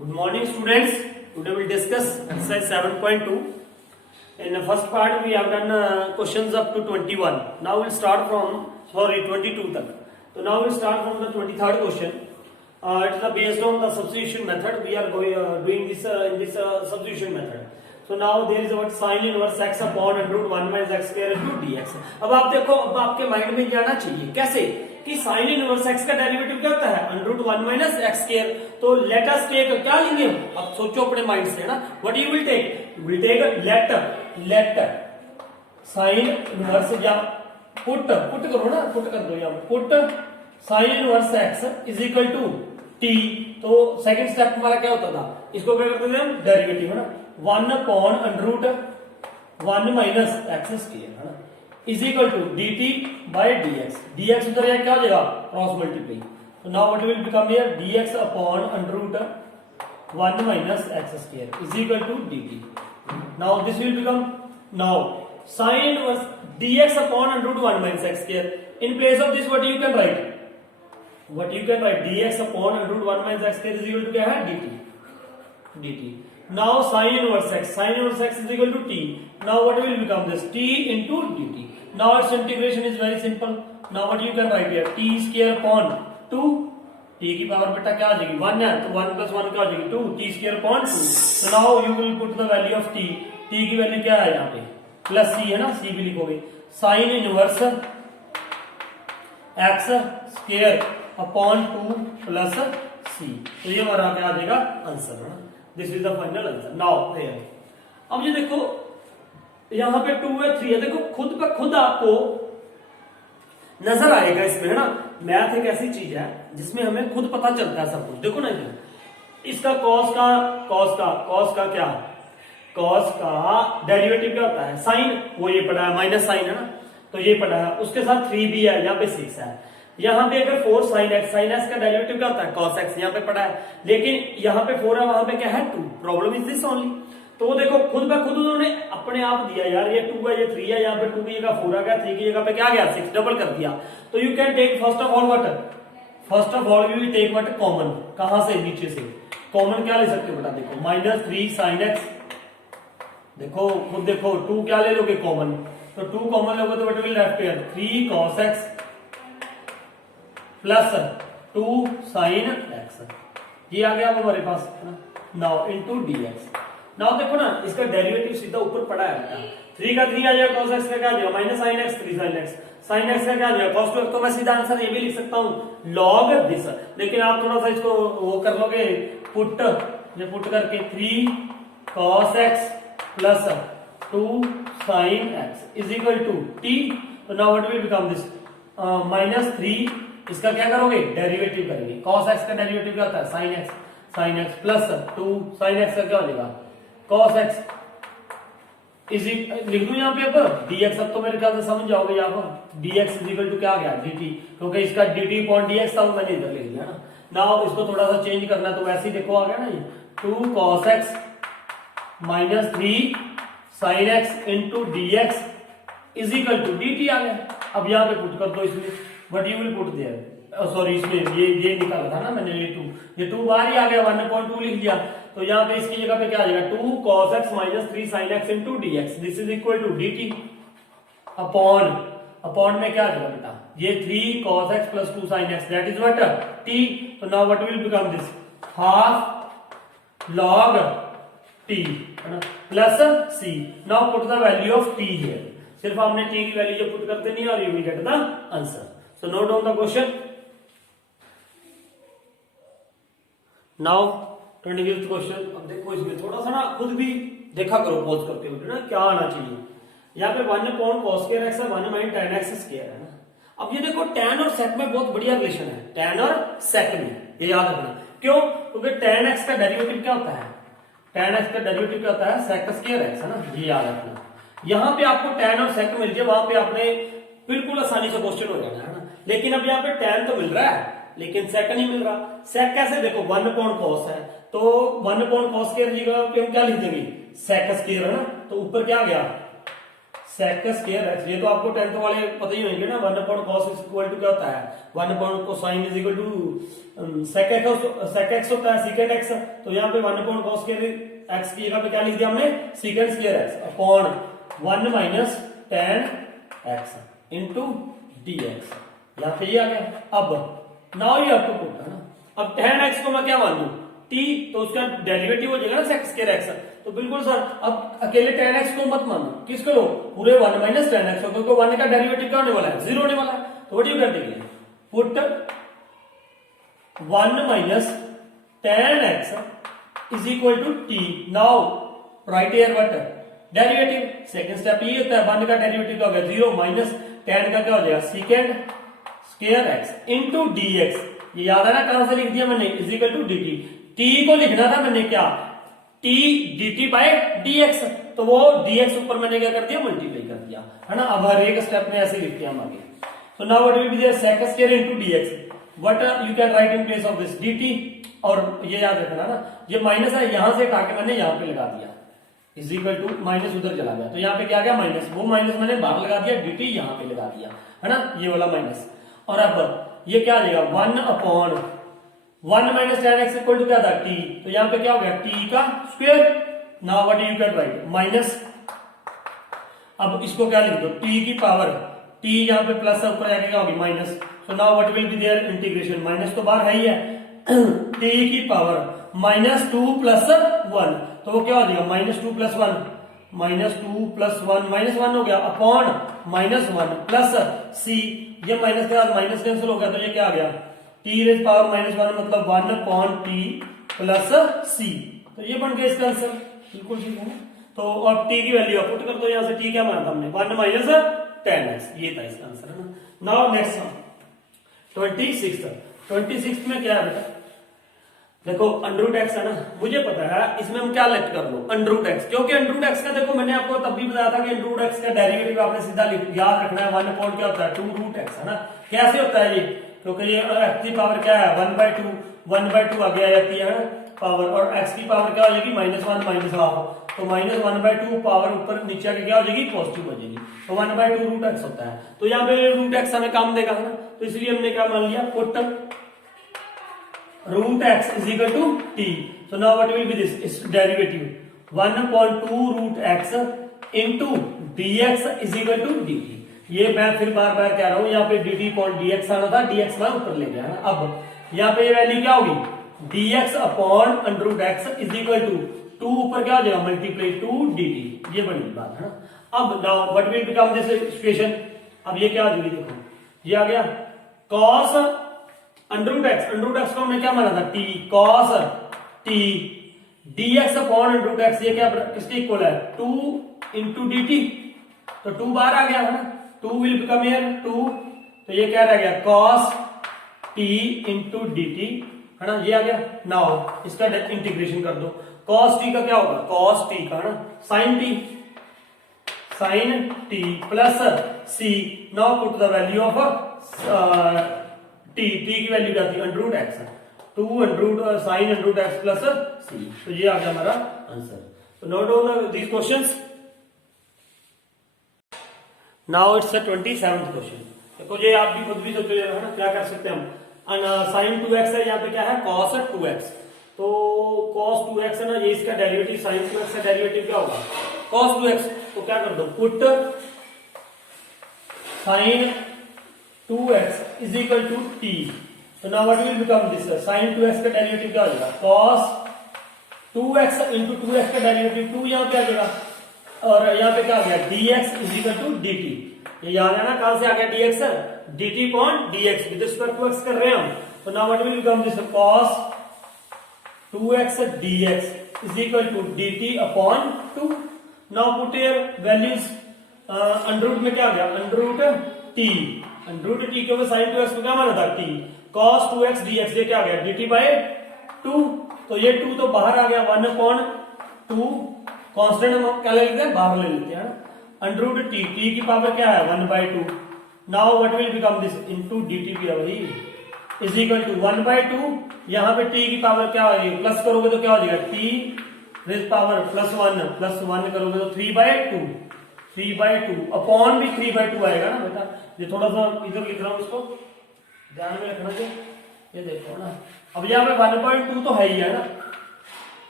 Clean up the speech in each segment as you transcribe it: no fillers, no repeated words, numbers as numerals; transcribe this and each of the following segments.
Good morning, students. Today we'll discuss exercise 7.2. In the first part, we have done questions up to 21. Now we'll start from 22 tak. So now we'll start from the 23rd question. It is based on the substitution method. We are doing this in this substitution method. So now there is what sin inverse x upon √ 1 minus x square into dx. अब आप देखो, अब आपके mind में जाना चाहिए कैसे कि sin इनवर्स x का डेरिवेटिव क्या होता है √ 1 माइनस x स्क्वायर. तो लेट अस टेक, क्या लेंगे अब सोचो अपने माइंड से, है ना. What you will take, you will take let sin inverse, या पुट करो ना, पुट कर दो, या put sin inverse x is equal to t. तो सेकंड स्टेप हमारा क्या होता था, इसको क्या करते थे हम, डेरिवेटिव, है ना, 1 अपॉन √ 1 माइनस x स्क्वायर, है ना, is equal to dt by dx. dx उधर यहाँ क्या हो जाएगा, क्रॉस मल्टीप्लाई. तो now what will become here, dx upon √ 1 minus x square is equal to dt. Now this will become, now sin inverse dx upon √ 1 minus x square. In place of this what you can write, dx upon √ 1 minus x square is equal to क्या है, dt. Now sin inverse x is equal to t. Now what will become this, t into dt. Now its integration is very simple. Now what you can write here, t square upon 2, t की power बेटा क्या आ जाएगी, 1 है, तो 1 plus 1 क्या आ जाएगी, 2, t square upon 2. So now you will put the value of t. t की वैल्यू क्या है यहाँ पे, प्लस c, है ना, c भी लिखोगे. sin inverse x square upon 2 plus C. तो ये हमारा क्या आ जाएगा आंसर, है ना. This is the final answer. Now here, अब ये देखो यहां पे 2 है, 3 है, देखो खुद ब खुद आपको नजर आएगा इसमें, है ना. मैथ एक ऐसी चीज है जिसमें हमें खुद पता चलता है सब कुछ. देखो ना, इसका कॉस का क्या, कॉस का डेरिवेटिव क्या होता है, साइन, वो ये पढ़ा है, माइनस साइन, है ना, तो ये पढ़ा है. उसके साथ 3 भी है, यहाँ पे 6 है. यहाँ पे अगर 4 sin x का डेरिवेटिव क्या होता है, cos x, यहाँ पे पढ़ा है. लेकिन यहाँ पे 4 है, वहां पे क्या है 2. Problem is this only. तो देखो खुद ब खुद उन्होंने अपने आप दिया, यार ये 2 है, ये 3 है, यहाँ पे 2 की जगह 4 आ गया, 3 की जगह पे क्या आ गया 6, डबल कर दिया. तो you can take first of all you will take what, common. कहां से, नीचे से कॉमन क्या ले सकते हो बेटा, देखो -3 sin x, देखो खुद देखो 2 क्या ले लोगे कॉमन, तो 2 कॉमन लोगे तो what will left here, 3 cos x plus 2 sin x, ये आ गया अब हमारे पास, नाउ इनटू dx. नाउ देखो ना, इसका डेरिवेटिव सीधा ऊपर पड़ा है, 3 का 3 आ जाएगा, cos x का क्या आ जाएगा minus sin x, 3 sin x का क्या आ जाएगा cos 2x. तो मैं सीधा आंसर ये भी लिख सकता हूं log दिस. लेकिन आप थोड़ा सा इसको वो कर लोगे, पुट करके 3 cos x plus 2 sin x is equal to t. तो now what will become this, -3, इसका क्या करोगे, डेरिवेटिव करेंगे. cos x का डेरिवेटिव क्या होता है, sin x plus 2 sin x का क्या हो जाएगा cos x इज, लिख दूं यहाँ पे अब dx. अब तो मेरे ख्याल से समझ जाओगे यहाँ पर, dx इज इक्वल टू क्या आ गया dt, क्योंकि इसका dt अपॉन dx था, मैंने इधर लिख दिया ना. नाउ इसको थोड़ा सा चेंज करना है, तो वैसे ही देखो आ गया ना, ये 2 cos x minus 3 sin x into dx is equal to dt आ गया. अब यहाँ पे पुट कर दो इसमें, but you will put there, sorry इसमें ये निकाला था ना मैंने, ये 2 बाहर ही आ गया, 1.2 लिख दिया. तो यहाँ पे इसकी जगह पे क्या आ जाएगा, 2 cos x minus 3 sin x into dx. This is equal to dt upon में क्या आ जाएगा बेटा, ये 3 cos x plus 2 sin x, that is what t. तो now what will become this, half log t, है ना, plus c. Now put the value of t here. सिर्फ आपने t की वैल्यू जो पुट करते नहीं, और you will get the answer. So note down the question. Now 25th question. अब देखो इसमें थोड़ा सा ना खुद भी देखा करो पॉज करते हुए ना, क्या आना चाहिए. यहाँ पे 1 अपॉन cos स्क्वायर x है, 1 माइन tan x स्क्वायर, है ना. अब ये देखो tan और sec में बहुत बढ़िया रिलेशन है, tan और sec में, ये याद रखना. क्यों, क्योंकि tan x का डेरिवेटिव क्या होता है, tan x का डेरिवेटिव क्या होता है, sec स्क्वायर x, है ना, ये याद रखना. यहाँ पे आपको tan और sec मिल जाए, वहां पे आपने बिल्कुल आसानी से क्वेश्चन हो जाना, है ना. लेकिन अब यहाँ पे tan तो मिल रहा है, लेकिन sec नहीं मिल रहा. sec कैसे, देखो 1 अपॉन cos है, तो 1 अपॉन cos की जगह पे हम क्या लिख देंगे, sec स्क्वायर, है ना. तो ऊपर क्या आ गया सेक स्क्वायर एक्स, ये तो आपको 10th वाले पता ही होंगे ना, 1 अपॉन कॉस इक्वल टू क्या होता है, 1 upon cosine is equal to sec x होता है, सीकेंट एक्स। तो यहाँ पे 1 अपॉन कॉस एक्स की जगह पे क्या लिख दिया हमने, secant square x upon 1 minus ten x into d x, यहाँ पे ये आ गया। अब now you have to put है ना, अब टेन एक्स को मैं क्या मान लूं, टी, तो उसका डेरिवेटिव हो जाएगा ना सेक स्क्वायर एक्स। तो बिल्कुल सर, अब अकेले टेन एक्स को मत मानो, किसको लो, पूरे 1 माइनस टेन एक्स, क्योंकि 1 का डेरिवेटिव क्या होने वाला है, 0 होने वाला है। तो what you can take, put 1 minus ten x is equal to t. Now right here what, derivative. Second step ये होता है, 1 का डेरिवेटिव क्या हो गया 0 माइनस टेन का क्या हो जाएगा secant square x into d x. ये याद है ना, कहां से लिख दिया मैंने, is equal to d t. T को लिखना था मैंने क्या, t d t by d x, तो वो डी एक्स ऊपर मैंने क्या कर दिया, मल्टीप्लाई कर दिया है ना। अब हर एक स्टेप में ऐसे लिखते हैं हम आगे। So now what will be there, sec square into dx, what you can write in place of this dt। और ये याद रखना ना, ये माइनस है, यहां से हटा के मैंने यहाँ पे लगा दिया, इज इक्वल टू माइनस उधर चला गया, तो यहाँ पे क्या गया माइनस, वो माइनस मैंने बाहर लगा दिया, dt यहाँ पे लगा दिया है ना, ये वाला माइनस। और अब ये क्या आ जाएगा, 1 upon 1 minus ten x equal to क्या था, t, तो यहाँ पे क्या हो गया t का square. Now what you can right minus, अब इसको क्या लिख दो, t की पावर, t यहाँ पे प्लस ऊपर जाके क्या होगी minus. So now what will be there integration, minus तो बाहर है ही है, t की पावर माइनस 2 प्लस 1, तो वो क्या हो जाएगा minus 2 plus 1, minus 2 plus 1 minus 1 हो गया अपॉन माइनस 1 प्लस c, ये माइनस के बाद माइनस कैंसिल हो गया, तो ये क्या आ गया t रेज पावर माइनस 1 मतलब 1 अपॉन t प्लस c। तो ये बन गया इसका आंसर, बिल्कुल ठीक है। तो और t की वैल्यू पुट कर दो, यहाँ से t क्या माना था हमने, 1 माइनस टेन एक्स, ये था इसका आंसर है ना। नाउ नेक्स्ट सम 26 में क्या है बेटा, देखो अंडर रूट एक्स है ना, मुझे पता है इसमें हम क्या लेट कर लो अंडर रूट एक्स, क्योंकि अंडर रूट एक्स का देखो मैंने आपको तब भी बताया था कि अंडर रूट एक्स का डेरिवेटिव आपने सीधा याद रखना है, 1 अपॉन क्या होता है 2 रूट एक्स है ना। कैसे होता है ये, क्योंकि ये एक्स की पावर क्या है 1/2 आगे आ जाती है पावर, और एक्स की पावर क्या हो जाएगी -1 -1/2, तो -1/2 पावर ऊपर नीचे आके क्या हो जाएगी पॉजिटिव हो जाएगी, तो 1/2 रूट एक्स होता है। तो यहाँ पे रूट एक्स हमें काम देगा है ना, तो इसलिए हमने क्या मान लिया, put root x is equal to t. So now what will be this, इस derivative 1/2 root x into d x is equal to d t. ये मैं फिर बार बार कह रहा हूं, यहाँ पे D T point D x आना था, डी एक्स मैं ऊपर ले गया है ना। अब यहाँ पे ये वैल्यू क्या होगी, dx upon under root x is equal to 2 ऊपर क्या हो जाएगा मल्टीप्लाई 2 dt, ये बड़ी बात है ना। अब now what will become this equation, अब ये क्या आ जाएगी, देखो ये आ गया cos अंडर रूट एक्स को हमने क्या माना था t, cos t dx upon under root x, ये क्या किसके इक्वल है 2 इंटू डी टी, तो 2 बाहर आ गया है ना, 2 विल बिकम हियर 2, तो ये क्या रह गया cos t into D T है ना, ये आ गया। नाउ इसका इंटीग्रेशन कर दो, cos t का क्या होगा, cos t का है ना sin t प्लस c। Now put the value of t की वैल्यू क्या थी under root x, 2 under root sin under root x plus c, तो ये आ गया हमारा आंसर। तो note down these questions. Now it's the 27th question. देखो ये आप भी खुद भी सोच रहे हो ना, क्या कर सकते हैं हम, sin 2x है, यहाँ पे क्या है cos 2x, तो cos 2x है ना, ये इसका डेरिवेटिव sin 2x का डेरिवेटिव क्या होगा cos 2x, तो क्या कर दो put sin 2x is equal to t। तो now what will become this, sin 2x का डेरिवेटिव क्या हो जाएगा cos 2x इंटू 2x का डेरिवेटिव 2 यहाँ पे आ जाएगा, और यहाँ पे क्या आ गया dx is equal to dt। ये याद है ना, कहां से आ गया dx, dt upon dx with respect to x कर रहे हैं हम, तो now what will become this cos 2x dx is equal to dt upon 2। Now put here values, under root में क्या आ गया अंडर रूट t के ऊपर sin 2x को क्या माना था t, cos 2x dx, ये क्या आ गया dt बाय 2, तो ये 2 तो बाहर आ गया 1 अपॉन 2, कांस्टेंट हम क्या ले लेते हैं बाहर ले लेते हैं, अंडर रूट t की पावर क्या है 1/2। Now what will become this into dt भी वही इज इक्वल टू 1/2, यहाँ पे t की पावर क्या होगी प्लस करोगे तो क्या हो जाएगा t रेज पावर +1 करोगे तो 3/2, 3/2 अपॉन भी 3/2 आएगा ना बेटा। ये थोड़ा सा इधर लिख रहा हूँ, इसको ध्यान में रखना चाहिए। ये देखो ना, अब यहाँ पे 1/2 तो है ही है ना,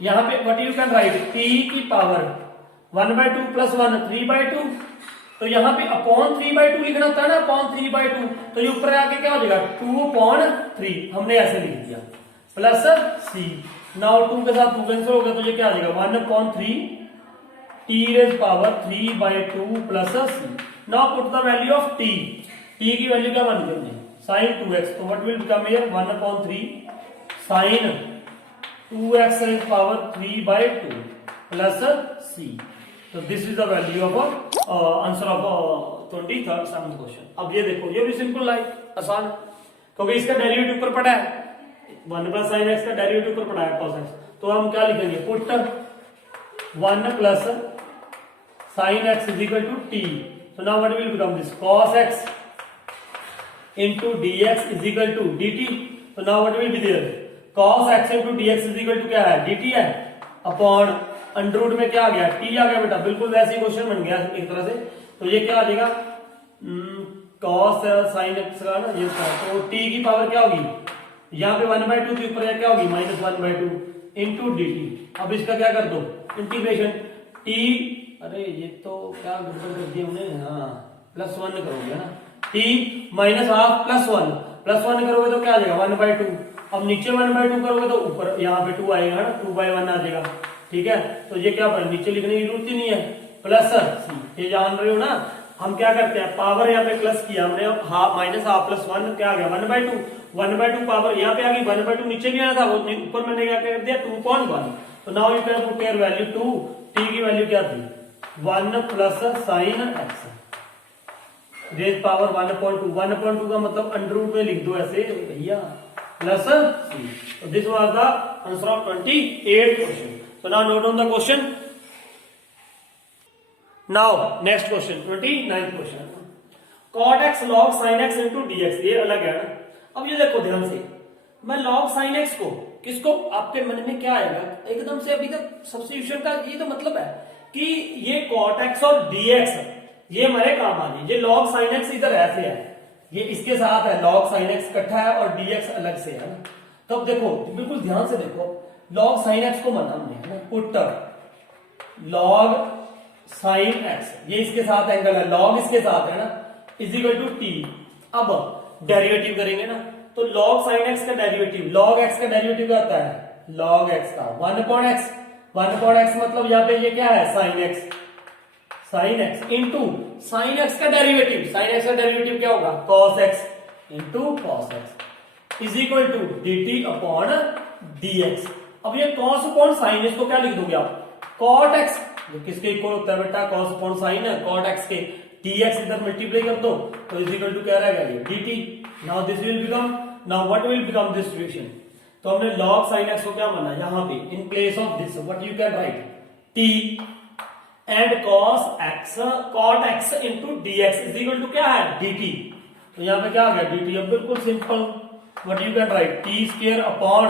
यहाँ पे what you can write t की पावर 1/2 प्लस 1 3/2, तो यहाँ पे अपॉन 3/2 लिखना था ना, अपॉन 3/2, तो ये ऊपर आके क्या हो जाएगा 2/3, हमने ऐसे लिख दिया, प्लस c। नाउ 2 के साथ 2 कैंसिल हो गया, तो ये क्या आ जाएगा 1/3 t raise power 3/2 plus c। Now put the value of t की वैल्यू क्या मान ली sin 2x, तो what will become here 1/3 sin 2x raise power 3/2 plus c। तो this is the value of answer of 23rd some question. अब ये देखो, ये भी सिंपल है, आसान, क्योंकि इसका डेरिवेटिव ऊपर पड़ा है, 1 प्लस साइन एक्स का डेरिवेटिव ऊपर पड़ा है cos x, तो हम क्या लिखेंगे put 1 plus sine x is equal to t. So now what will become this cos x into dx is equal to dt। so now what will be there cos x into dx is equal to क्या है dt है, upon under root में क्या आ गया t आ गया बेटा, बिल्कुल वैसे ही क्वेश्चन बन गया एक तरह से। तो ये क्या आ जाएगा cos sin x का ना ये था, तो t की पावर क्या होगी यहाँ पे 1/2 के ऊपर क्या होगी -1/2 इंटू dt। अब इसका क्या कर दो इंटीग्रेशन t, अरे ये तो क्या गड़बड़ कर दिया हमने, हाँ +1 करोगे ना, t माइनस हाफ +1 करोगे तो क्या आ जाएगा 1/2। अब नीचे 1/2 करोगे तो ऊपर यहाँ पे 2 आएगा ना, 2/1 आ जाएगा, ठीक है। तो ये क्या पर नीचे लिखने की जरूरत ही नहीं है, प्लस c, ये जान रहे हो ना। हम क्या करते हैं, पावर यहाँ पे प्लस किया हमने, हाफ माइनस हाफ प्लस 1 क्या आ गया 1/2 पावर यहाँ पे आ गई 1/2, नीचे भी आना था वो ऊपर मैंने क्या कर दिया 2/1। तो now you can put your value 2, t की वैल्यू क्या थी 1 plus sine x raise power 1/2 का मतलब अंडर रूट में लिख दो ऐसे भैया, प्लस c। तो this was the answer of 28th question. So now note down the question. Now next question 29th question, cot x log sin x into dx, ये अलग है ना। अब ये देखो ध्यान से, मैं log sin x को किसको, आपके मन में क्या आएगा एकदम से, अभी तक सब्स्टिट्यूशन का ये तो मतलब है कि ये cot x और dx ये हमारे काम आ गई। ये log sin x इधर ऐसे है, ये इसके साथ है, log sin x इकट्ठा है और dx अलग से है ना। तो अब देखो बिल्कुल ध्यान से देखो, log sin x को माना हमने पुट log sin x, ये इसके साथ एंगल है, log इसके साथ है ना, इज इक्वल टू t। अब डेरिवेटिव करेंगे ना, तो log sin x का डेरिवेटिव, log x का डेरिवेटिव क्या होता है log x का 1/x मतलब यहाँ पे ये क्या है sin x into sin x का डेरिवेटिव क्या होगा cos x into cos x is equal to dt upon dx। अब ये cos अपॉन sin, इसको क्या लिख दोगे आप cot x, किसके इक्वल होता है बेटा cos अपॉन sin है, cot x के dx इधर मल्टीप्लाई कर दो तो इज इक्वल टू क्या रहेगा ये dt। Now this will become, now what will become this situation, तो हमने log sin x को क्या माना यहाँ पे in place of this what you can write t and cot x into dx is equal to क्या है dt। तो यहाँ पे क्या आ गया dt। अब बिल्कुल simple, what you can write t square upon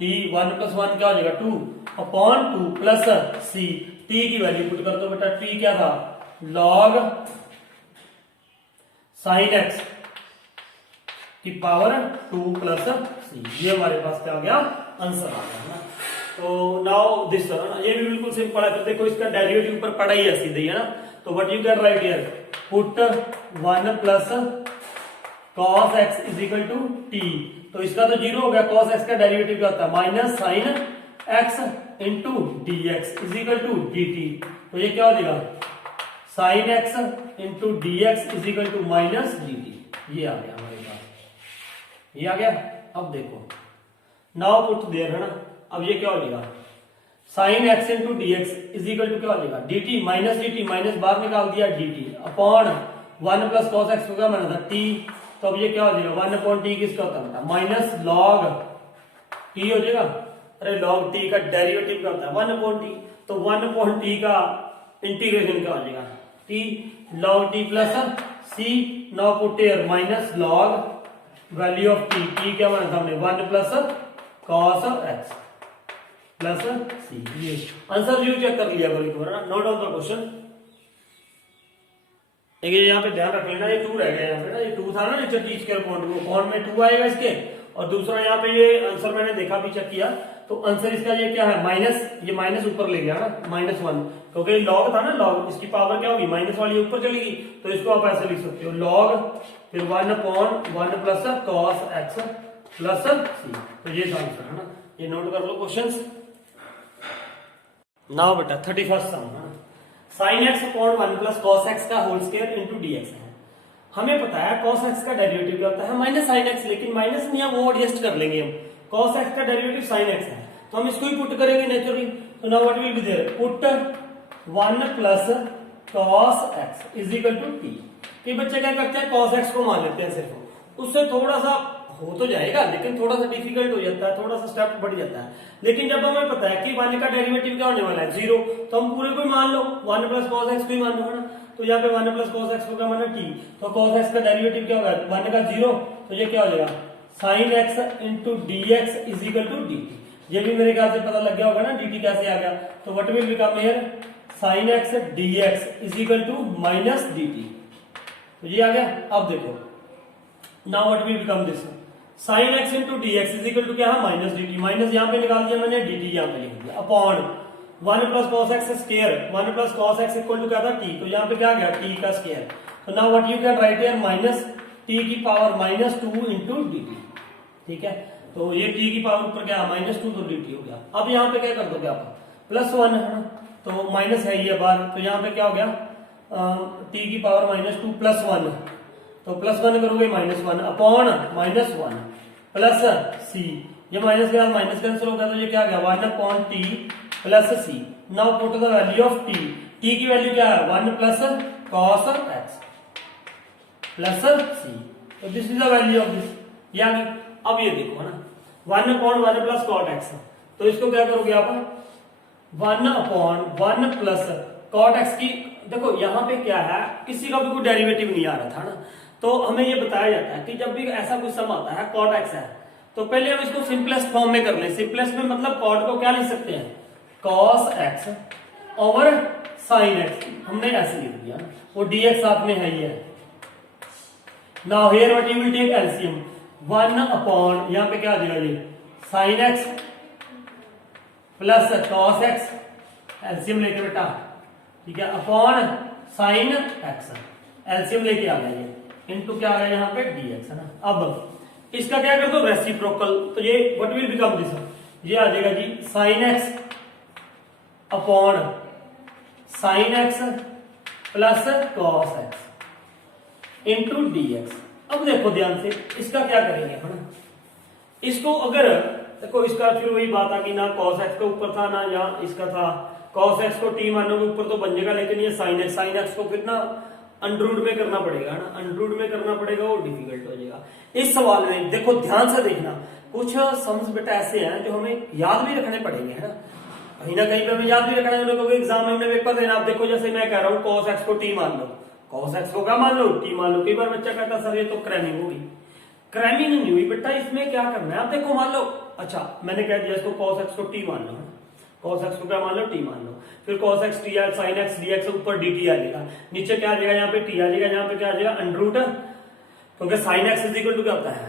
t 1 plus 1 क्या हो जाएगा 2 अपॉन 2 प्लस c, t की वैल्यू पुट कर दो बेटा, t क्या था log sin x की पावर 2 प्लस c, ये हमारे पास क्या आ गया आंसर आ गया ना। तो नाउ दिस है ना, ये भी बिल्कुल सिंपल है। तो देखो इसका डेरिवेटिव ऊपर पड़ा ही है सीधे ही है ना, तो what you can write here put 1 plus cos x is equal to t। तो इसका तो 0 हो गया, cos x का डेरिवेटिव क्या होता है minus sine x into dx is equal to dt। तो ये क्या हो जाएगा sine x into dx is equal to minus dt, ये आ गया हमारे पास, ये आ गया। अब देखो नाउ पुट देयर है ना, अब ये क्या हो जाएगा sine x into dx is equal to क्या हो जाएगा dt, माइनस बाहर निकाल दिया dt अपॉन 1 प्लस cos x को क्या माना था t। तो अब ये क्या हो जाएगा 1 अपॉन t किसका होता है माइनस log t हो जाएगा, अरे log t का डेरिवेटिव क्या होता है 1 अपॉन t, तो 1 अपॉन t का इंटीग्रेशन क्या हो जाएगा t log t प्लस c। Now put here minus log value of t क्या माना था हमने 1 plus cos x plus c। ये आंसर व्यू चेक कर लिया, नोट डाउन द क्वेश्चन। देखिए यहाँ पे ध्यान रख लेना, ये 2 रह गया यहाँ पे ना, ये 2 था ना नीचे टी स्क्वायर पॉइंट, वो पॉइंट में 2 आएगा इसके, और दूसरा यहाँ पे ये आंसर मैंने देखा भी चेक किया, तो आंसर इसका ये क्या है माइनस, ये माइनस ऊपर ले गया ना -1, क्योंकि लॉग था ना, लॉग इसकी पावर क्या होगी माइनस वाली ऊपर चलेगी, तो इसको आप ऐसे लिख सकते हो लॉग फिर 1/1 plus cos x plus c, तो ये आंसर है ना, ये नोट कर लो क्वेश्चंस। नाउ बेटा 31st सम है, sin x upon 1 plus cos x का होल स्क्वायर इंटू dx है। हमें पता है cos x का डेरिवेटिव क्या होता है माइनस sin x, लेकिन माइनस नहीं है वो एडजस्ट कर लेंगे हम, cos x का डेरिवेटिव sin x है, तो हम इसको ही पुट करेंगे नेचुरली, तो now what will be there, put 1 plus cos x is equal to t। कई बच्चे क्या करते हैं cos x को मान लेते हैं सिर्फ, उससे थोड़ा सा हो तो जाएगा लेकिन थोड़ा सा डिफिकल्ट हो जाता है, थोड़ा सा स्टेप बढ़ जाता है, लेकिन जब हमें पता है कि 1 का डेरिवेटिव क्या होने वाला है 0, तो हम पूरे को ही मान लो 1 प्लस cos x को ही मान लो है ना, तो यहाँ पे 1 प्लस cos x को क्या माना t, तो cos x का डेरिवेटिव क्या होगा 1 का 0, तो ये क्या हो जाएगा sin x into dx is equal to dt। ये भी मेरे ख्याल से पता लग गया होगा ना dt कैसे आ गया, तो what will become here sin x dx is equal to minus dt, तो ये आ गया। अब देखो now what will become this sin x into dx is equal to क्या है माइनस dt, माइनस यहाँ पे निकाल दिया मैंने, dt यहाँ पे लिख दिया, upon 1 plus cos x square, 1 plus cos x equal to क्या था t, तो यहाँ पे क्या गया t का स्क्वायर, तो now what you can write here minus t की पावर -2 इंटू dt, ठीक है, तो ये t की पावर ऊपर क्या -2 तो dt हो गया। अब यहाँ पे क्या कर दोगे आप +1 है ना, तो माइनस है ये बार, तो यहाँ पे क्या हो गया t की पावर -2 प्लस 1, तो +1 करोगे -1 अपॉन -1 प्लस c, ये माइनस के बाद माइनस कैंसिल हो गया, तो ये क्या गया 1 अपॉन t प्लस c। Now put the value of t, t की वैल्यू क्या है 1 plus cos x plus c, तो this is the value of this, ये आ गई। अब ये देखो है ना 1 अपॉन 1 प्लस cot x, तो इसको क्या करोगे आप 1 अपॉन 1 प्लस cot x की, देखो यहाँ पे क्या है किसी का भी कोई डेरिवेटिव नहीं आ रहा था ना, तो हमें ये बताया जाता है कि जब भी ऐसा कोई सम आता है cot x है, तो पहले हम इसको सिंपलेस्ट फॉर्म में कर लें। सिंपलेस्ट में मतलब cot को क्या लिख सकते हैं cos x over sin x, हमने ऐसे लिख दिया, वो dx साथ में है ही है। Now here what you will take LCM, 1 upon यहाँ पे क्या आ जाएगा ये sin x plus cos x, LCM लेके बेटा, ठीक है, अपॉन sin x, एलसीएम लेके आ गया ये, इनटू क्या आ गया यहाँ पे dx है ना। अब इसका क्या कर दो रेसिप्रोकल, तो ये व्हाट विल बिकम दिस, ये आ जाएगा जी sin x अपॉन sin x plus cos x into dx। अब देखो ध्यान से इसका क्या करेंगे है ना, इसको अगर देखो इसका फिर वही बात आ गई ना, cos x के ऊपर था ना यहाँ इसका था, cos x को t मानोगे ऊपर तो बन जाएगा, लेकिन ये sin x को फिर ना अंडररूट में करना पड़ेगा ना, अंडररूट में करना पड़ेगा, वो डिफिकल्ट हो जाएगा। इस सवाल में देखो ध्यान से देखना, कुछ सम्स बेटा ऐसे हैं जो हमें याद भी रखने पड़ेंगे है ना, कहीं ना कहीं पे हमें याद भी रखना है, क्योंकि एग्जाम में हमने पेपर देना। आप देखो जैसे मैं कह रहा हूँ cos x को t मान लो, cos x को क्या मान लो t मान लो, कई बार बच्चा कहता सर ये तो क्रैमिंग होगी, क्रैमिंग नहीं हुई बेटा, इसमें क्या करना है आप देखो, मान लो अच्छा मैंने कह दिया इसको cos x को t मान लो, cos x को क्या मान लो t मान लो, फिर cos x t sin x dx ऊपर dt आ जाएगा, नीचे क्या आ जाएगा यहाँ पे t आ जाएगा, यहाँ पे क्या आ जाएगा अंडररूट, क्योंकि sin x is equal to क्या होता है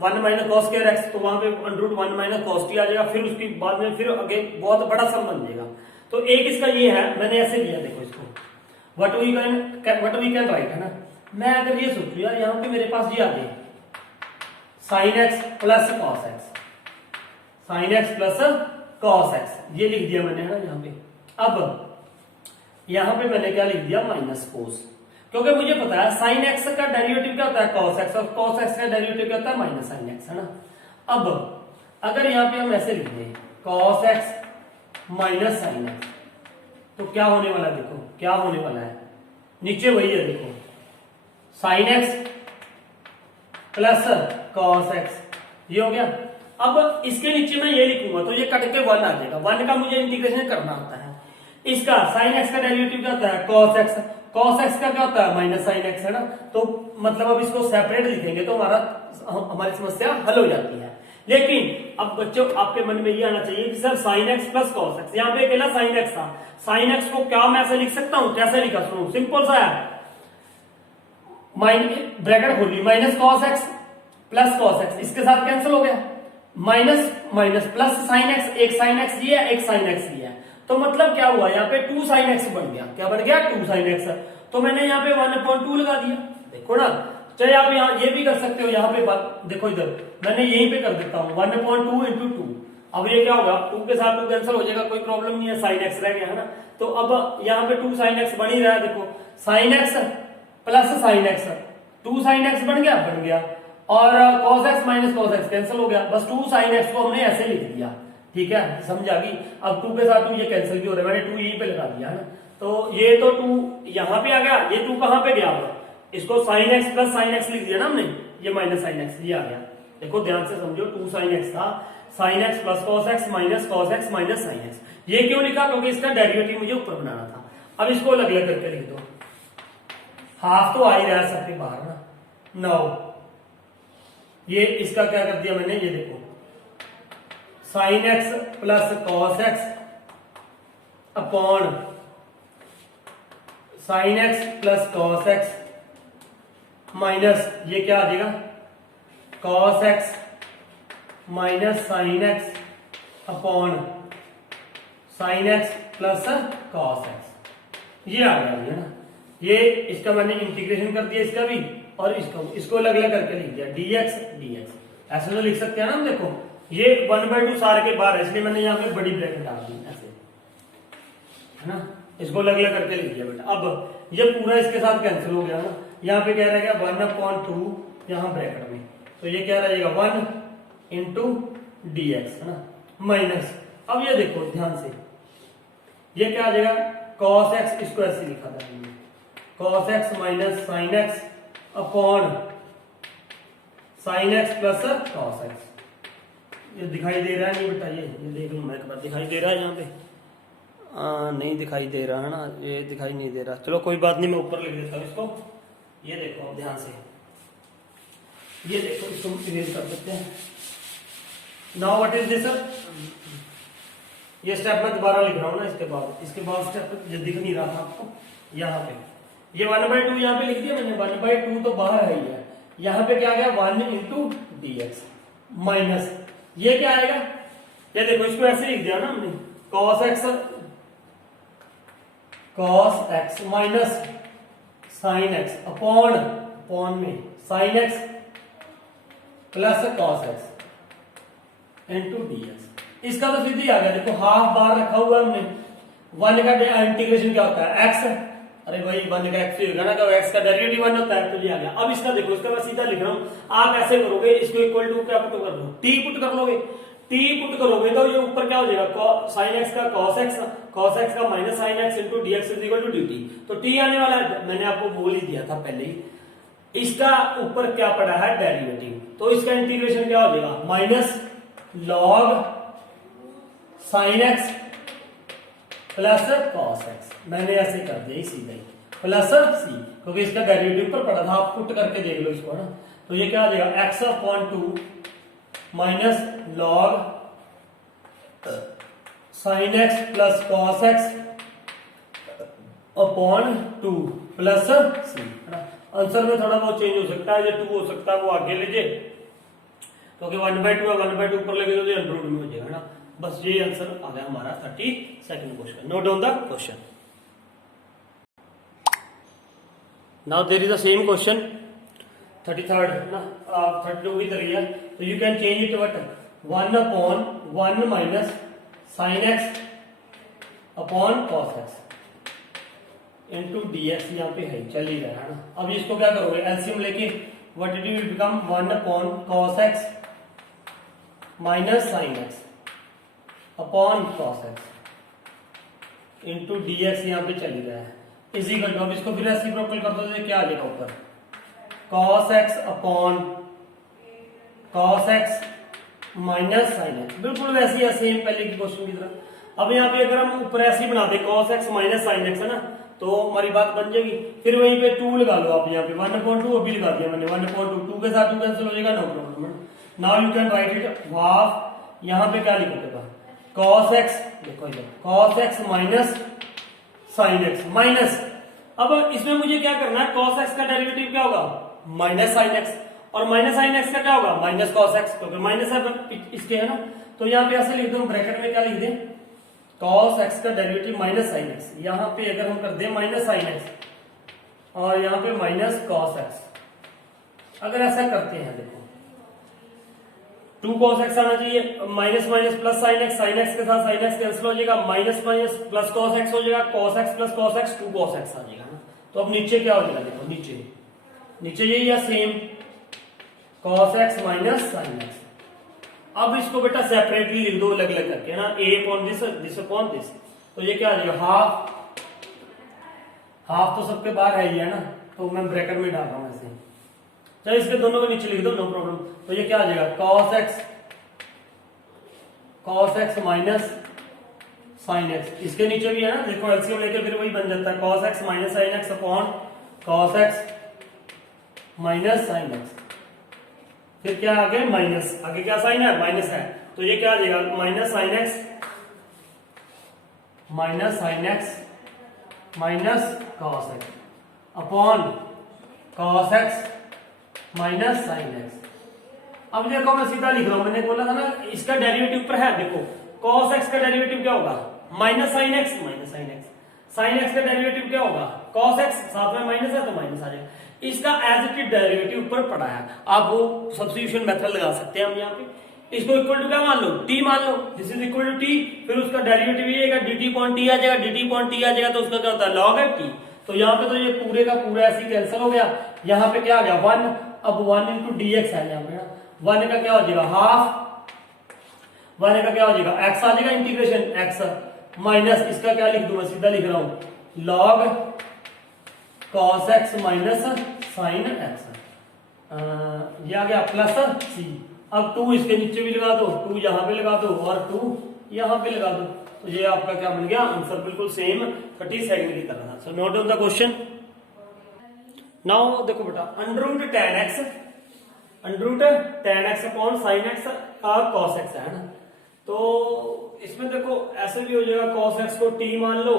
1 माइनस cos स्क्वायर x, तो वहां पे अंडररूट 1 माइनस cos t आ जाएगा, फिर उसके बाद में फिर आगे बहुत बड़ा सम बन जाएगा। तो एक इसका ये है, मैंने ऐसे लिया देखो इसको, व्हाट वी कैन राइट है ना, मैं अगर ये सोचू यार यहाँ पे मेरे पास ये आ गया sin x plus cos x, sin x plus cos x, ये लिख दिया मैंने है ना यहाँ पे। अब यहाँ पे मैंने क्या लिख दिया माइनस cos, क्योंकि मुझे पता है sin x का डेरिवेटिव क्या होता है cos x, और cos x का डेरिवेटिव क्या होता है माइनस sin x है ना। अब अगर यहाँ पे हम ऐसे लिख दें cos x minus sin x, तो क्या होने वाला है देखो, क्या होने वाला है नीचे वही है देखो sin x plus cos x, ये हो गया। अब इसके नीचे मैं ये लिखूंगा तो ये कट के 1 आ जाएगा, 1 का मुझे इंटीग्रेशन करना होता है। इसका sin x का डेरिवेटिव क्या होता है cos x, cos x का क्या होता है माइनस sin x है ना, तो मतलब अब इसको सेपरेट लिखेंगे तो हमारी समस्या हल हो जाती है। लेकिन अब बच्चों आपके मन में ये आना चाहिए कि sir sine x plus cos x, यहाँ पे अकेला साइन एक्स था, साइन एक्स को क्या मैं ऐसे लिख सकता हूं, कैसे लिखा सुनो, सिंपल सा है, ब्रैकेट खोली minus cos x plus cos x, इसके साथ कैंसिल हो गया, minus minus plus sine x, एक साइन एक्स दिया एक साइन एक्स दिया, तो मतलब क्या हुआ यहाँ पे 2 साइन एक्स बन गया, क्या बन गया 2 साइन एक्स, तो मैंने यहाँ पे 1/2 लगा दिया, देखो ना, चाहे आप यहाँ ये भी कर सकते हो, यहाँ पे देखो इधर मैंने यहीं पे कर देता हूँ 1/2 इंटू 2, अब ये क्या होगा 2 के साथ 2 कैंसिल हो जाएगा, कोई प्रॉब्लम नहीं है, साइन एक्स रह गया है ना, तो अब यहाँ पे 2 साइन एक्स बन ही रहा है, देखो sine x plus sine x, 2 sine x बन गया, और cos x minus cos x cancel हो गया, बस 2 साइन x को हमने ऐसे लिख दिया, ठीक है, समझ आ गई। अब 2 के साथ 2 ये कैंसिल भी हो रहा है, मैंने 2 यहीं पे लगा दिया है ना, तो ये तो 2 यहाँ पे आ गया, ये 2 कहाँ पे गया हुआ, इसको sine x plus sine x लिख दिया ना हमने, ये माइनस साइन x ये आ गया, देखो ध्यान से समझो, 2 साइन x था, sine x plus cos x minus cos x minus sine x, ये क्यों लिखा, क्योंकि इसका डेरिवेटिव मुझे ऊपर बनाना था। अब इसको अलग अलग करके लिख दो, हाफ तो आ ही रहा है सबके बाहर ना, 9, ये इसका क्या कर दिया मैंने, ये देखो sine x plus cos x upon sine x plus cos x minus ये क्या आ जाएगा cos x minus sine x upon sine x plus cos x, ये आ गया है ना, ये इसका मैंने इंटीग्रेशन कर दिया इसका भी, और इसको अलग अलग करके लिख दिया dx, ऐसे तो लिख सकते हैं ना हम, देखो ये 1/2 सारे के बाहर है, इसलिए मैंने यहाँ पे बड़ी ब्रैकेट डाल दी ऐसे, है ना, इसको अलग अलग करके लिख दिया बेटा। अब ये पूरा इसके साथ कैंसिल हो गया ना, यहाँ पे क्या रहेगा 1/2 यहाँ ब्रैकेट में, तो ये क्या रहेगा 1 इंटू dx, है ना, माइनस, अब ये देखो ध्यान से, ये क्या आ जाएगा cos x, इसको ऐसे लिखा था हमने, cos x minus sine x upon sine x plus cos x, ये दिखाई दे रहा है नहीं बेटा, ये देख लो मैं एक बार, दिखाई दे रहा है यहाँ पे, नहीं दिखाई दे रहा है ना, ये दिखाई नहीं दे रहा, चलो कोई बात नहीं, मैं ऊपर लिख देता हूँ इसको, ये देखो ध्यान से, ये देखो इसको इरेज कर सकते हैं। नाउ व्हाट इज दिस, ये स्टेप मैं दोबारा लिख रहा हूँ ना, इसके बाद स्टेप ये दिख नहीं रहा था आपको, यहाँ पे ये 1/2 यहाँ पे लिख दिया मैंने, 1/2 तो बाहर है ही है, यहाँ पे क्या आ गया 1 इंटू dx माइनस ये क्या आएगा, ये देखो इसको ऐसे लिख दिया ना हमने, cos x minus sine x upon में sine x plus cos x into dx, इसका तो सीधी आ गया, देखो हाफ बार रखा हुआ है हमने, 1 का इंटीग्रेशन क्या होता है x, अरे भाई 1 का x होगा ना, x का डेरिवेटिव 1 होता है, तो ये आ गया। अब इसका देखो, इसका मैं सीधा लिख रहा हूं, आप ऐसे करोगे, इसको इक्वल टू क्या पुट कर लो, t पुट कर लोगे, t पुट करोगे तो ये ऊपर क्या हो जाएगा साइन x का cos x का minus sine x into dx is equal to dt, तो t आने वाला है, मैंने आपको बोल ही दिया था पहले ही, इसका ऊपर क्या पड़ा है डेरिवेटिव, तो इसका इंटीग्रेशन क्या हो जाएगा minus log sign x plus cos x, मैंने ऐसे कर दिया सीधा ही, प्लस c, क्योंकि इसका डेरिवेटिव पर पड़ा था, आप पुट करके देख लो इसको ना, तो ये क्या आ जाएगा x upon 2 minus log sign x plus cos x upon 2 plus c, answer में थोड़ा बहुत चेंज हो सकता है, ये 2 हो सकता है, वो आगे लीजिए, क्योंकि 1/2 है, 1/2 ऊपर लगे तो ये अंडर में हो जाएगा ना, बस ये आंसर आ गया हमारा 32nd question. Note down the question. Now there is the same question 33rd ना, 32 की तरह है, तो you can change it but 1/1 minus sine x upon cos x into dx, यहाँ पे है चल ही रहा है ना। अब इसको क्या करोगे एलसीएम लेके, what it will become 1/cos x minus sine x upon cos x into dx, यहाँ पे चल ही रहा है, इज इक्वल टू, अब इसको फिर रेसिप्रोकल कर दो तो क्या आ जाएगा ऊपर cos x upon cos x minus sine x, बिल्कुल वैसी है सेम पहले की क्वेश्चन की तरह। अब यहाँ पे अगर हम ऊपर ऐसे बना दे cos x minus sine x है ना, तो हमारी बात बन जाएगी, फिर वहीं पे 2 लगा लो आप, यहाँ पे 1/2 अभी लगा दिया मैंने, 1/2 2 के साथ 2 कैंसिल हो जाएगा, no problem. Now you can write it half, यहाँ पे क्या लिखोगे cos x, देखो इधर cos x minus sin x minus, अब इसमें मुझे क्या करना है, cos x का डेरिवेटिव क्या होगा माइनस sin x, और माइनस sin x का क्या होगा माइनस cos x, क्योंकि माइनस है इसके है ना। तो यहाँ पे ऐसे लिख दो, ब्रैकेट में क्या लिख दें, cos x का डेरिवेटिव माइनस sin x, यहाँ पे अगर हम कर दें माइनस sin x और यहाँ पे माइनस cos x, अगर ऐसा करते हैं देखो 2 cos x आना चाहिए, minus minus plus sin x, sin x के साथ sin x कैंसिल हो जाएगा, minus minus plus cos x हो जाएगा, cos x plus cos x 2 cos x आ जाएगा ना। तो अब नीचे क्या हो जाएगा, देखो नीचे यही है same, cos x minus sin x। अब इसको बेटा सेपरेटली लिख दो अलग अलग करके ना, a upon this upon this, तो ये क्या आ जाएगा हाफ तो सबके बाहर है ही है ना, तो मैं ब्रैकेट में डाल रहा हूं ऐसे, चलो इसके दोनों को नीचे लिख दो, नो प्रॉब्लम। तो ये क्या आ जाएगा cos x minus sin x, इसके नीचे भी है ना, देखो एलसीएम लेके फिर वही बन जाता है, cos x minus sin x upon cos x minus sin x, फिर क्या आगे माइनस, आगे क्या साइन है माइनस है, तो ये क्या आ जाएगा minus sin x minus cos x upon cos x minus sin x। अब देखो मैं सीधा लिख रहा हूं, मैंने बोला था ना इसका डेरिवेटिव पर है, देखो cos x का डेरिवेटिव क्या होगा minus sin x sin x का डेरिवेटिव क्या होगा cos x, साथ में माइनस है तो माइनस आ जाएगा, इसका एज इट इज डेरिवेटिव ऊपर पड़ा है, आप वो सब्स्टिट्यूशन मेथड लगा सकते हैं हम यहाँ पे, इसको इक्वल टू क्या मान लो t मान लो, this is equal to t, फिर उसका डेरिवेटिव ये आएगा dt अपॉन t आ जाएगा, dt अपॉन t आ जाएगा तो उसका क्या होता है log t, तो यहाँ पे तो ये पूरे का पूरा ऐसे कैंसिल हो गया, यहाँ पे क्या आ गया 1, अब 1 इंटू dx है यहाँ पे ना, 1 का क्या हो जाएगा हाफ, 1 का क्या हो जाएगा x आ जाएगा इंटीग्रेशन x माइनस, इसका क्या लिख दूं मैं सीधा लिख रहा हूं log cos x minus sin x, ये आ गया प्लस c, अब 2 इसके नीचे भी लगा दो, 2 यहाँ पे लगा दो और 2 यहाँ पे लगा दो, तो ये आपका क्या बन गया आंसर, बिल्कुल सेम 30 सेकंड की तरह था। So note down the question. Now देखो बेटा अंडर tan x अपॉन sin x का cos x है ना, तो इसमें देखो ऐसे भी हो जाएगा, cos x को t मान लो,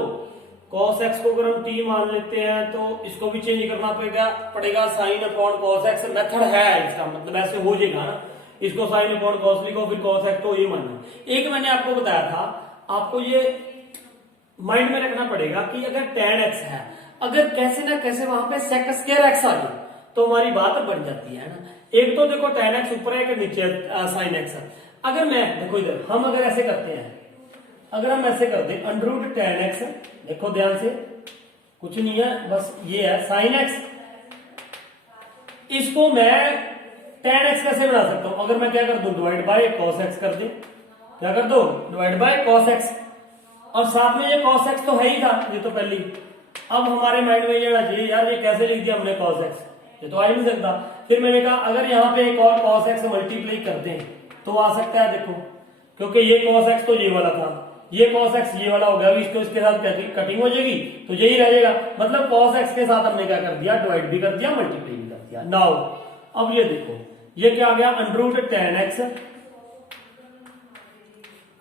cos x को अगर हम t मान लेते हैं तो इसको भी चेंज करना पड़ेगा sin upon cos x, method है इसका, मतलब ऐसे हो जाएगा ना, इसको sin अपॉन cos लिखो फिर cos x तो ये मानना। एक मैंने आपको बताया था, आपको ये माइंड में रखना पड़ेगा कि अगर tan x है, अगर कैसे ना कैसे वहां पे sec स्क्वायर x आ जाए तो हमारी बात बन जाती है ना। एक तो देखो tan x ऊपर है कि नीचे sin x, अगर मैं देखो इधर हम अगर ऐसे करते हैं, अगर हम ऐसे कर दें अंडर रूट tan x, देखो ध्यान से कुछ नहीं है, बस ये है sin x, इसको मैं tan x कैसे बना सकता हूं, अगर मैं क्या कर दूं डिवाइड बाय cos x कर दूं, क्या कर दो डिवाइड बाय cos x, और साथ में ये cos x तो है ही था ये तो पहले, अब हमारे माइंड में ये आना चाहिए यार ये कैसे लिख दिया हमने cos x, ये तो आ ही नहीं सकता। फिर मैंने कहा अगर यहाँ पे एक और cos x मल्टीप्लाई कर दें तो आ सकता है, देखो क्योंकि ये cos x तो ये वाला था, ये cos x ये वाला हो गया, इसको इसके साथ कटिंग हो जाएगी तो यही रहेगा, मतलब cos x के साथ हमने क्या कर दिया डिवाइड भी कर दिया मल्टीप्लाई भी कर दिया। नाउ अब ये देखो ये क्या आ गया under root tan x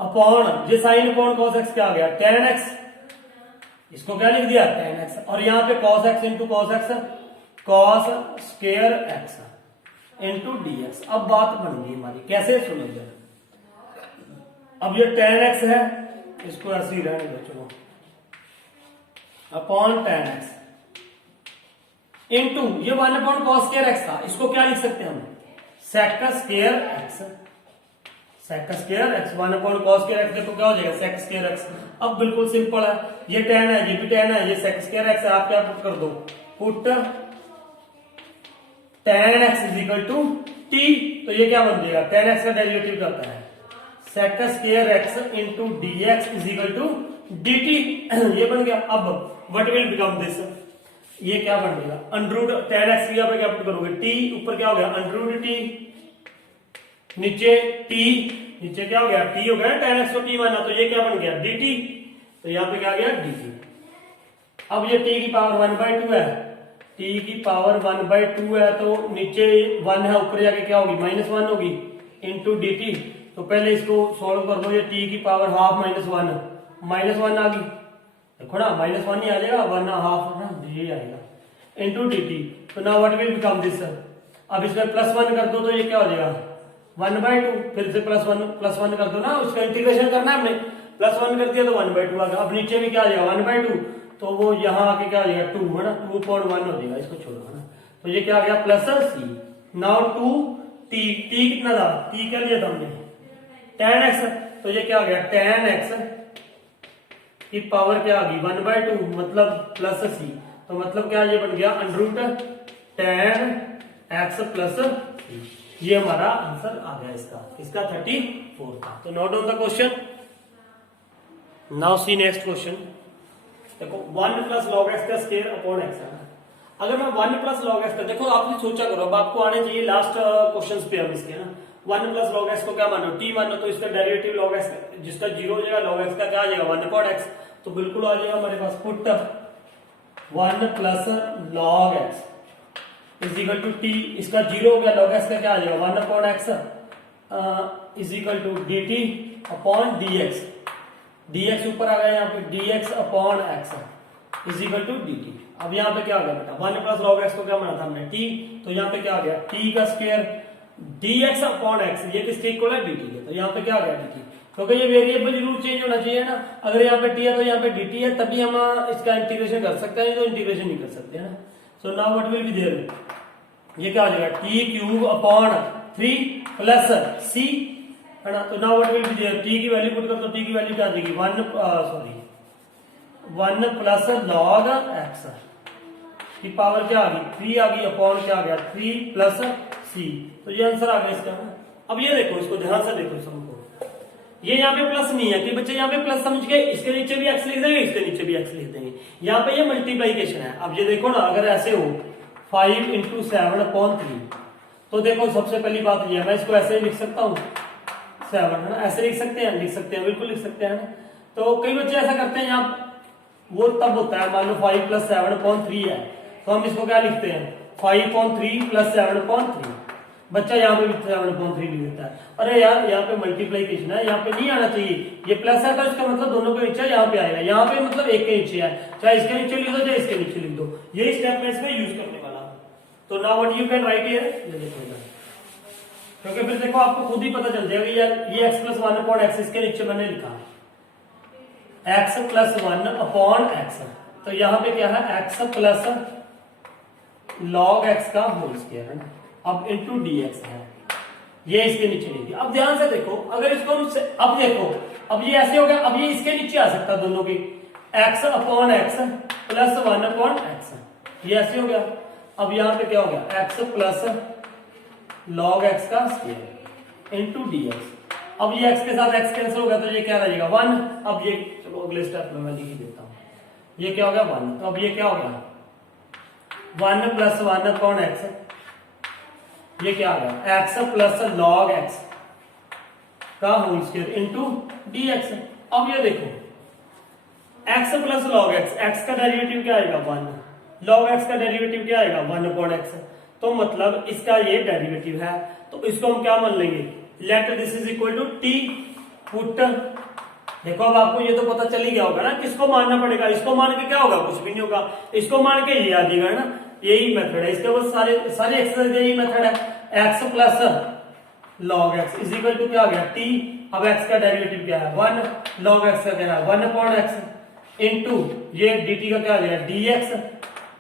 upon ये साइन अपॉन cos x क्या आ गया tan x, इसको क्या लिख दिया tan x, और यहाँ पे cos x into cos x cos square x into dx। अब बात बन गई हमारी, कैसे सुनो जरा, अब ये tan x है इसको ऐसे ही रहने दो चलो, अपॉन tan x इंटू ये 1 अपॉन cos स्क्वायर x था, इसको क्या लिख सकते हैं हम sec square x, sec square x 1 upon cos square x, देखो क्या हो जाएगा sec स्क्वायर x। अब बिल्कुल सिंपल है, ये tan है ये भी tan है, ये sec स्क्वायर x है, आप क्या पुट कर दो put tan x is equal to t, तो ये क्या बन जाएगा tan x का डेरिवेटिव क्या होता है sec square x into dx is equal to dt, ये बन गया। अब व्हाट विल बिकम दिस, ये क्या बन जाएगा अंडर रूट tan x की क्या पुट करोगे t, ऊपर क्या हो गया अंडर रूट t, नीचे t, नीचे क्या हो गया t हो गया, tan x को t माना तो ये क्या बन गया dt, तो यहाँ पे क्या आ गया dt। अब ये t की पावर 1/2 है, t की पावर 1/2 है तो नीचे 1 है, ऊपर जाके क्या होगी -1 होगी इंटू dt, तो पहले इसको सॉल्व कर दो, ये टी की पावर हाफ माइनस वन आ गई, देखो ना माइनस वन ही आ जाएगा, वन हाफ ना ये आएगा इंटू डी टी। तो now what will become this, अब इसमें प्लस वन कर दो तो ये क्या हो जाएगा 1/2, फिर से प्लस वन कर दो ना, उसका इंटीग्रेशन करना है हमने, प्लस वन कर दिया तो 1/2 आ गया। अब नीचे में क्या आ जाएगा 1/2, तो वो यहाँ आके क्या आ जाएगा 2 है ना, 2.1 हो जाएगा, इसको छोड़ो है ना, तो ये क्या आ गया प्लस सी। नाउ 2t, t कितना था, t क्या लिया था हमने tan x, तो ये क्या आ गया tan x की पावर क्या आ गई 1/2, मतलब प्लस सी, तो मतलब क्या ये बन गया √tan x प्लस सी। ये हमारा आंसर आ गया इसका 34 था। तो note down the question, now C next question. देखो 1 प्लस लॉग एक्स का स्क्वायर अपॉन एक्स है। अगर मैं 1 प्लस लॉग एक्स का, देखो आपने सोचा करो, अब आपको आने चाहिए लास्ट क्वेश्चंस पे हम इसके ना, 1 प्लस लॉग एक्स को क्या मानो टी मानो, तो इसका डेरिवेटिव लॉग एक्स जिसका 0 हो जाएगा, लॉग एक्स का क्या आ जाएगा 1/x, तो बिल्कुल आ जाएगा हमारे पास put 1 plus log x is equal to t, इसका 0 हो गया, लॉग एक्स का क्या आ जाएगा 1/x is equal to d t upon d x, dx ऊपर आ गया यहाँ पे dx upon x is equal to dt। अब यहाँ पे क्या आ गया बेटा 1 प्लस लॉग x को क्या माना था हमने t, तो यहाँ पे क्या आ गया t का स्क्वायर dx अपॉन x, ये किसके इक्वल है dt के, तो यहाँ पे क्या आ गया dt, क्योंकि ये वेरिएबल जरूर चेंज होना चाहिए ना, अगर यहाँ पे t है तो यहाँ पे dt है, तभी हम इसका इंटीग्रेशन कर सकते हैं, तो इंटीग्रेशन नहीं कर सकते है ना। So now what will be there, ये क्या आ जाएगा t cube upon 3 plus c है ना। तो now what will be there, t की वैल्यू पुट कर, तो t की वैल्यू क्या आ जाएगी 1 प्लस लॉग x की पावर क्या आ गई 3 आ गई, अपॉन क्या आ गया 3 प्लस c, तो ये आंसर आ गया इसका। अब ये देखो, इसको ध्यान से देखो सबको, ये यहाँ पे प्लस नहीं है कि बच्चे यहाँ पे प्लस समझ के इसके नीचे भी x लिख देंगे, इसके नीचे भी x लिख देंगे, यहाँ पे ये मल्टीप्लीकेशन है। अब ये देखो ना, अगर ऐसे हो 5 इंटू 7/3, तो देखो सबसे पहली बात ये है, मैं इसको ऐसे ही लिख सकता हूँ 7 है ना, ऐसे लिख सकते हैं बिल्कुल लिख सकते हैं ना। तो कई बच्चे ऐसा करते हैं, यहाँ वो तब होता है मान लो 5 प्लस 7/3 है, तो हम इसको क्या लिखते हैं 5/3 प्लस 7/3, बच्चा यहाँ पे भी 7/3 लिख देता है। अरे यार यहाँ पे मल्टीप्लीकेशन है, यहाँ पे नहीं आना चाहिए, ये प्लस है तो इसका मतलब दोनों के नीचे यहाँ पे आएगा, यहाँ पे मतलब एक के नीचे है, चाहे इसके नीचे लिख दो चाहे इसके नीचे लिख दो, यही स्टेप मैं इसमें यूज करने वाला हूँ। तो now what you can write here, ये देखो, क्योंकि फिर देखो आपको खुद ही पता चल जाएगा यार, ये x प्लस 1 अपॉन x, इसके नीचे मैंने लिखा x प्लस 1 अपॉन x, तो यहाँ पे क्या है x प्लस लॉग x का होल स्क्वायर है ना, अब इंटू dx है, ये इसके नीचे लिख दिया। अब ध्यान से देखो, अगर इसको अब देखो, अब ये ऐसे हो गया, अब ये इसके नीचे आ सकता दोनों के, x upon x plus 1 upon x, ये ऐसे हो गया। अब यहाँ पे क्या हो गया x प्लस लॉग x का स्क्वायर इंटू dx, अब ये x के साथ x कैंसिल हो गया, तो ये क्या रह जाएगा 1। अब ये चलो अगले स्टेप में मैं लिख ही देता हूँ, ये क्या हो गया 1, तो अब ये क्या हो गया 1 प्लस 1 अपॉन x, ये क्या आ गया x प्लस लॉग x का होल स्क्वायर इंटू dx। अब ये देखो x प्लस लॉग x का डेरिवेटिव क्या आएगा 1, लॉग x का डेरिवेटिव क्या आएगा 1 अपॉन x, तो मतलब इसका ये डेरिवेटिव है, तो इसको हम क्या मान लेंगे, let this is equal to T put. देखो अब आपको ये तो पता चल ही गया होगा ना, किसको मानना पड़ेगा, इसको मान के क्या होगा कुछ भी नहीं होगा, इसको मान के ये आ जाएगा ना, यही मेथड है इसके, बस सारे एक्सरसाइज यही मेथड है। x plus log x is equal to क्या आ गया t, अब x का डेरिवेटिव क्या है 1, लॉग x का क्या है 1 अपॉन x इंटू ये dt का क्या आ जाएगा dx,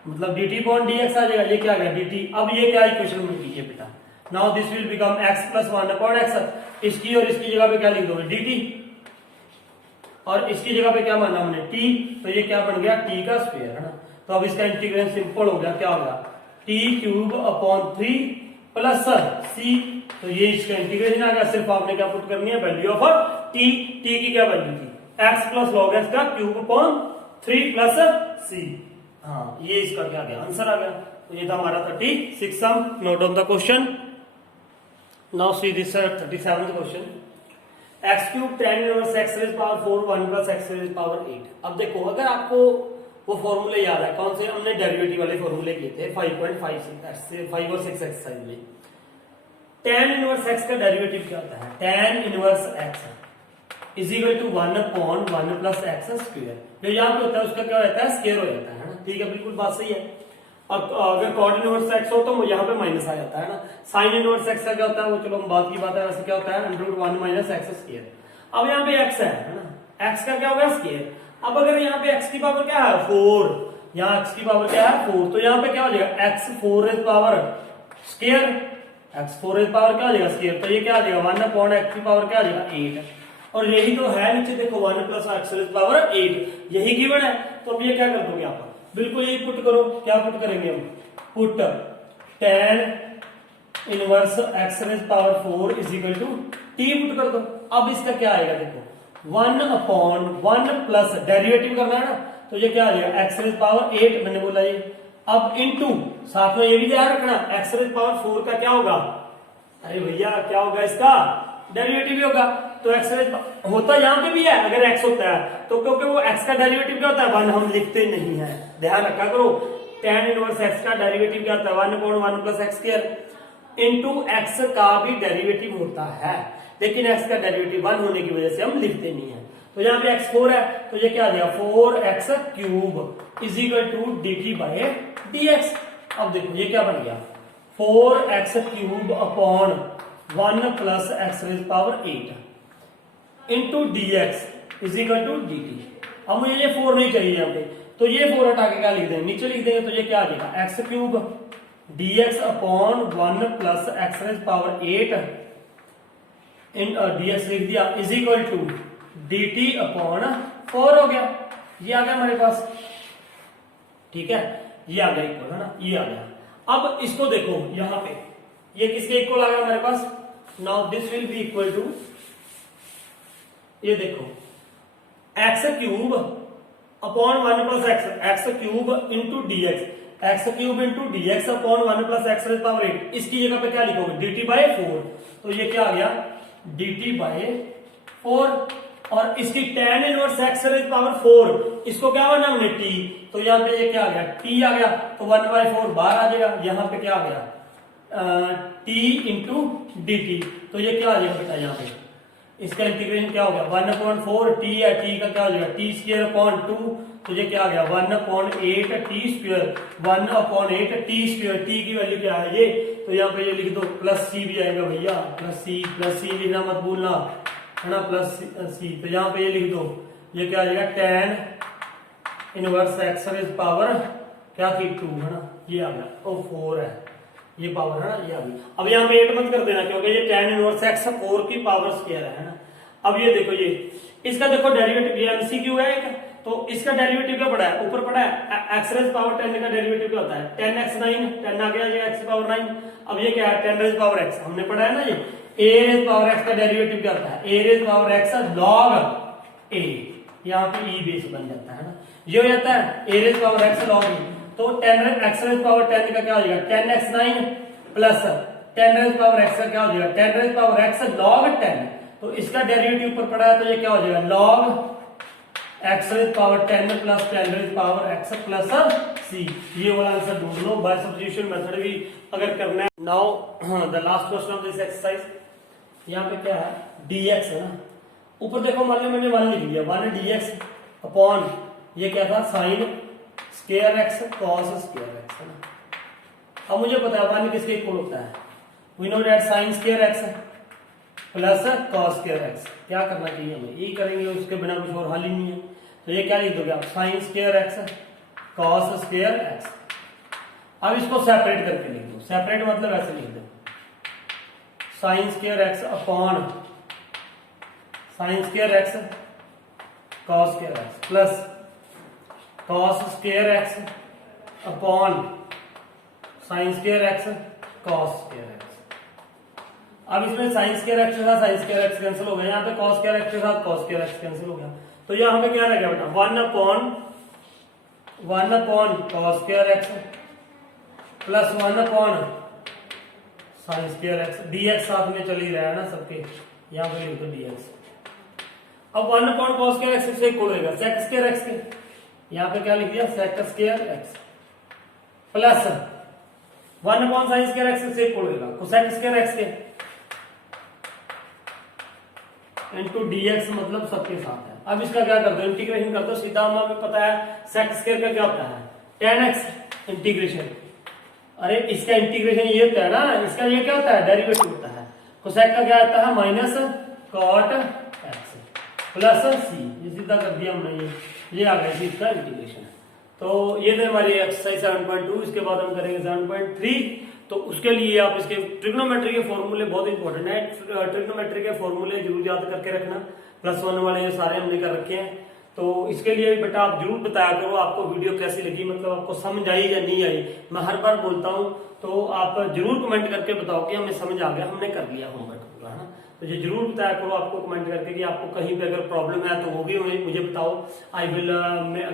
मतलब dt अपॉन dx आ जाएगा, ये क्या आ गया dt। अब ये क्या इक्वेशन में कीजिए बेटा, now this will become x plus 1 upon x, इसकी और इसकी जगह पे क्या लिख दोगे dt, और इसकी जगह पे क्या माना हमने t, तो ये क्या बन गया t का स्क्वायर है ना। तो अब इसका इंटीग्रेशन सिंपल हो गया, क्या होगा t cube upon 3 plus c, तो ये इसका इंटीग्रेशन आ गया। सिर्फ आपने क्या पुट करनी है वैल्यू ऑफ t की क्या वैल्यू थी x प्लस लॉग x का क्यूब अपॉन 3 प्लस c, हाँ ये इसका क्या आ गया आंसर आ गया। तो ये था हमारा 36 sum. Note down the question, now see this 37th question, x cube tan inverse x raise power 4 1 plus x raise power 8। अब देखो अगर आपको वो फॉर्मूले याद है, कौन से हमने डेरिवेटिव वाले फॉर्मूले किए थे 5.5 से 5 और 6 एक्सरसाइज में, tan इनवर्स x का डेरिवेटिव क्या होता है? tan inverse x is equal to 1 upon 1 plus x square. जो यहाँ पे होता है उसका क्या होता है? स्क्वायर हो जाता है ना। ठीक है, बिल्कुल बात सही है। अब अगर कॉट इनवर्स एक्स हो तो यहाँ पे माइनस आ जाता है ना। साइन इनवर्स एक्स का क्या होता है वो चलो हम बात की बात है, वैसे क्या होता है √1 माइनस एक्स स्क्वायर। अब यहाँ पे एक्स है ना, एक्स का क्या होगा? स्क्वायर। अब अगर यहाँ पे एक्स की पावर क्या है? 4, यहाँ एक्स की पावर क्या है? 4, तो यहाँ पे क्या हो जाएगा? X 4 power square, x 4 power क्या हो जाएगा? स्क्वायर। तो ये क्या आ जाएगा? 1 अपॉन एक्स की पावर क्या आ जाएगा? 8। और यही तो है नीचे देखो 1 प्लस एक्स पावर 8, यही गिवन है। तो अब ये क्या कर दोगे आप? बिल्कुल यही पुट करो। क्या पुट करेंगे हम? Put tan inverse x power 4 is equal to T put कर दो। अब इसका क्या आएगा देखो 1 अपॉन 1 प्लस डेरिवेटिव करना है ना, तो ये क्या आ जाएगा? एक्स पावर 8 मैंने बोला ये। अब इनटू साथ में ये भी ध्यान रखना एक्स पावर 4 का क्या होगा? अरे भैया क्या होगा? इसका डेरिवेटिव भी होगा। तो एक्स होता यहाँ पे भी है, अगर एक्स होता है तो क्योंकि वो एक्स का डेरिवेटिव क्या होता है? 1 हम लिखते नहीं है, ध्यान रखा करो। tan इनवर्स एक्स का डेरिवेटिव क्या होता है? 1 upon 1 plus x square into x का भी डेरिवेटिव होता है, लेकिन एक्स का डेरिवेटिव 1 होने की वजह से हम लिखते नहीं है। तो यहाँ पे एक्स 4 है तो ये क्या आ गया? 4x cube is equal to dt by dx। अब देखो ये क्या बन गया? 4x cube upon 1 plus x power 8 into dx is equal to dt। अब मुझे ये 4 नहीं चाहिए यहाँ पे, तो ये 4 हटा के क्या लिख देंगे? नीचे लिख देंगे। तो ये क्या आ जाएगा? X cube dx upon 1 plus x power 8 in dx लिख दिया इज इक्वल टू dt अपॉन 4 हो गया। ये आ गया हमारे पास। ठीक है, ये आ गया इक्वल है ना, ये आ गया। अब इसको देखो यहां पे ये किसके इक्वल आ गया हमारे पास? Now this will be equal to, ये देखो x cube upon 1 plus x cube into dx, x cube into dx upon 1 plus x power 8। इसकी जगह पे क्या लिखोगे? dt by 4। तो ये क्या आ गया? dt by 4। और इसकी tan इनवर्स एक्स पावर 4 इसको क्या माना हमने? t। तो यहाँ पे ये क्या आ गया? t आ गया। तो 1/4 बाहर आ जाएगा। यहाँ पे क्या आ गया? t into dt। तो ये क्या आ जाएगा बेटा? यहाँ पे इसका इंटीग्रेशन क्या हो गया? 1/4 t है, t का क्या हो जाएगा? t square upon 2। तो ये क्या आ गया? 1/8 t square, 1/8 t square. t की वैल्यू क्या है? ये। तो यहाँ पे ये लिख दो, प्लस c भी आएगा भैया, प्लस c लिखना मत भूलना है ना, प्लस c। तो यहाँ पे ये लिख दो, ये क्या आ जाएगा? tan इनवर्स एक्स पावर क्या थी? 2 है ना, ये आ गया। ओ 4 है ये पावर है ना, ये आ गई। अब यहाँ पे 8 मत कर देना क्योंकि ये tan इनवर्स एक्स 4 की पावर स्क्वायर है ना। अब ये देखो, ये इसका देखो डेरिवेटिव, ये एमसीक्यू है एक, तो इसका डेरिवेटिव क्या पड़ा है? ऊपर पड़ा है एक्स रेज पावर 10 का डेरिवेटिव क्या होता है? 10x9, 10 आ गया, ये x पावर 9। अब ये क्या है? 10 रेज पावर x हमने पढ़ा है ना। ये a रेज पावर x का डेरिवेटिव क्या होता है? a raise power x log a, यहाँ पे e बेस बन जाता है ना, ये हो जाता है a raise power x log e। तो 10 x रेज पावर 10 का क्या हो जाएगा? 10x9 plus 10 raise power x का क्या हो जाएगा? 10 रेज पावर x log 10। तो इसका डेरिवेटिव ऊपर पड़ा है तो ये क्या हो जाएगा? log x raise power 10 plus 10 raise power x plus c। ये वाला आंसर ढूंढ लो बाय सब्स्टिट्यूशन मेथड भी अगर करना है। Now the last question of this exercise, यहाँ पे क्या है? dx है ना, ऊपर देखो मान लो मैंने 1 लिख दिया, 1 dx अपॉन ये क्या था? Sign square x cos square x है ना। अब मुझे पता है 1 किसके इक्वल होता है? We know that sine square x plus cos square x। क्या करना चाहिए हमें? यही करेंगे, उसके बिना कुछ और हल ही नहीं है। तो ये क्या लिख दोगे आप? Sign square x cos square x। अब इसको सेपरेट करके लिख दो। सेपरेट मतलब ऐसे लिख दो, sign square x upon sign square x cos square x plus cos square x upon sign square x cos square x। अब इसमें साइन स्क्वायर x के साथ साइन स्क्वायर x कैंसिल हो गया, यहाँ पे cos स्क्वायर x के साथ cos स्क्वायर x कैंसिल हो गया। तो यहाँ पे क्या रह गया बेटा? 1 upon cos square x plus 1 upon sine square x। dx साथ में चल ही रहा है ना सबके, यहाँ पे लिख दो dx। अब 1 अपॉन cos स्क्वायर x से इक्वल होगा sec स्क्वायर x के, यहाँ पे क्या लिख दिया? sec square x plus 1 upon sine square x से इक्वल होगा cosec स्क्वायर x के। इंटू डी एक्स मतलब सबके साथ है। अब इसका क्या करते हो, इंटीग्रेशन करते हो सीधा, हमें पता है सेक स्क्वायर का क्या होता है, tan x इंटीग्रेशन। अरे इसका इंटीग्रेशन ये होता है ना, इसका ये क्या होता है, डेरिवेटिव होता है। कोसेक का क्या होता है, माइनस कॉट एक्स प्लस सी, ये सीधा कर दिया हमने, ये आ गया इसका इंटीग्रेशन। तो ये थे हमारी एक्सरसाइज 7.2। इसके बाद हम करेंगे 7.3। तो उसके लिए आप इसके ट्रिग्नोमेट्री के फॉर्मूले बहुत इंपॉर्टेंट है, ट्रिग्नोमेट्री के फॉर्मूले जरूर याद करके रखना, +1 वाले सारे हमने कर रखे हैं। तो इसके लिए बेटा आप जरूर बताया करो आपको वीडियो कैसी लगी, मतलब आपको समझ आई या नहीं आई। मैं हर बार बोलता हूँ, तो आप जरूर कमेंट करके बताओ कि हमें समझ आ गया, हमने कर लिया होमवर्क पूरा, है ना। तो ये जरूर बताया करो आपको कमेंट करके कि आपको कहीं पे अगर प्रॉब्लम है तो वो भी मुझे बताओ। I will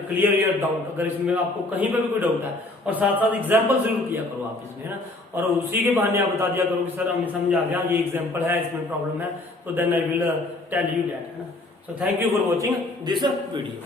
clear your doubt, अगर इसमें आपको कहीं पे भी कोई डाउट है। और साथ साथ एग्जाम्पल जरूर किया करो आप इसमें, है ना। और उसी के बहाने आप बता दिया करो कि सर हमें समझ आ गया, ये एग्जाम्पल है, इसमें प्रॉब्लम है, तो then I will tell you that, है ना। So thank you for watching this video.